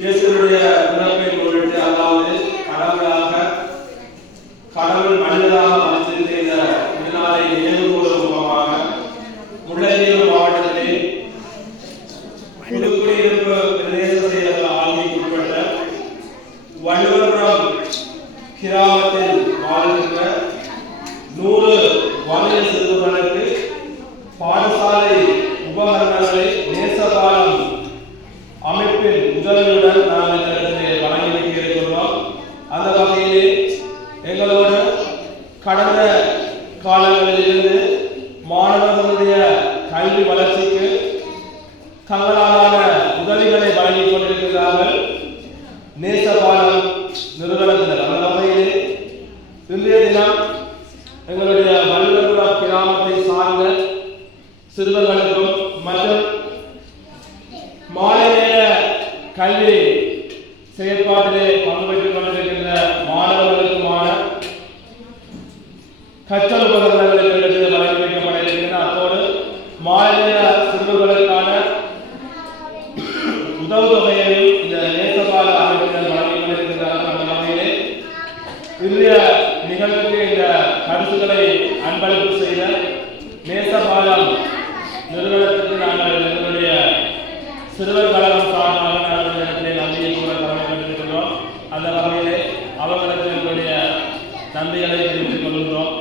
இயேசுவுடைய பிறப்பை முன்னிட்டு, அதாவது கடவுள் மனிதராக வந்து இந்த திருநாளை நினைவுகூரும் முகமாக முல்லைத்தீவு மாவட்டத்திலே புதுக்குடியிருப்பு பிரதேச செயலக ஆணைக்கு உட்பட்ட வள்ளுவபுரம் கிராமத்தில் வாழ்கின்ற 100 வணிக சிறுவர்களுக்கு பாடசாலை உபகரணங்களை நேசபாலம் அமைப்பின் உதவியுடன் நாங்கள் இந்த இடத்திலே வழங்கி இருக்கிறோம். அந்த வகையிலே எங்களோடு கடந்த காலங்களிலிருந்து மாணவர்களுடைய கல்வி வளர்ச்சிக்கு தங்களாலான உதவிகளை வழங்கிக் கொண்டிருக்கிறார்கள் நேசபாலம் நிறுவனத்தினர். அந்த வகையிலே இன்றைய தினம் எங்களுடைய வள்ளுவபுரம் கிராமத்தை சார்ந்த சிறுவர்களுக்கும் மற்றும் மாலை நேர கல்வி செயற்பாட்டிலே பங்கு பெற்றுக் கொண்டிருக்கின்ற மாணவர்களுக்குமான கற்றல் உபகரணங்களுக்கு வழங்கி வைக்கப்பட இருக்கின்றன. அத்தோடு மாலை நேர சிறுவர்களுக்கான உதவுதொகையையும் இந்த நேசபால அமைப்பினர் வழங்கிக் கொண்டிருக்கிறார்கள். அந்த வகையிலே இன்றைய நிகழ்வுக்கு இந்த கருத்துக்களை அன்பளிப்பு செய்த நேசபாலம் நிறுவனத்திற்கு நாங்கள் எங்களுடைய சிறுவர் கழகம் சார்பாக நாங்கள் இடத்திலே நன்றியை கூட கடமைப்பட்டிருக்கிறோம். அந்த வகையிலே அவர்களுக்கு எங்களுடைய நன்றிகளை தெரிவித்துக் கொள்கிறோம்.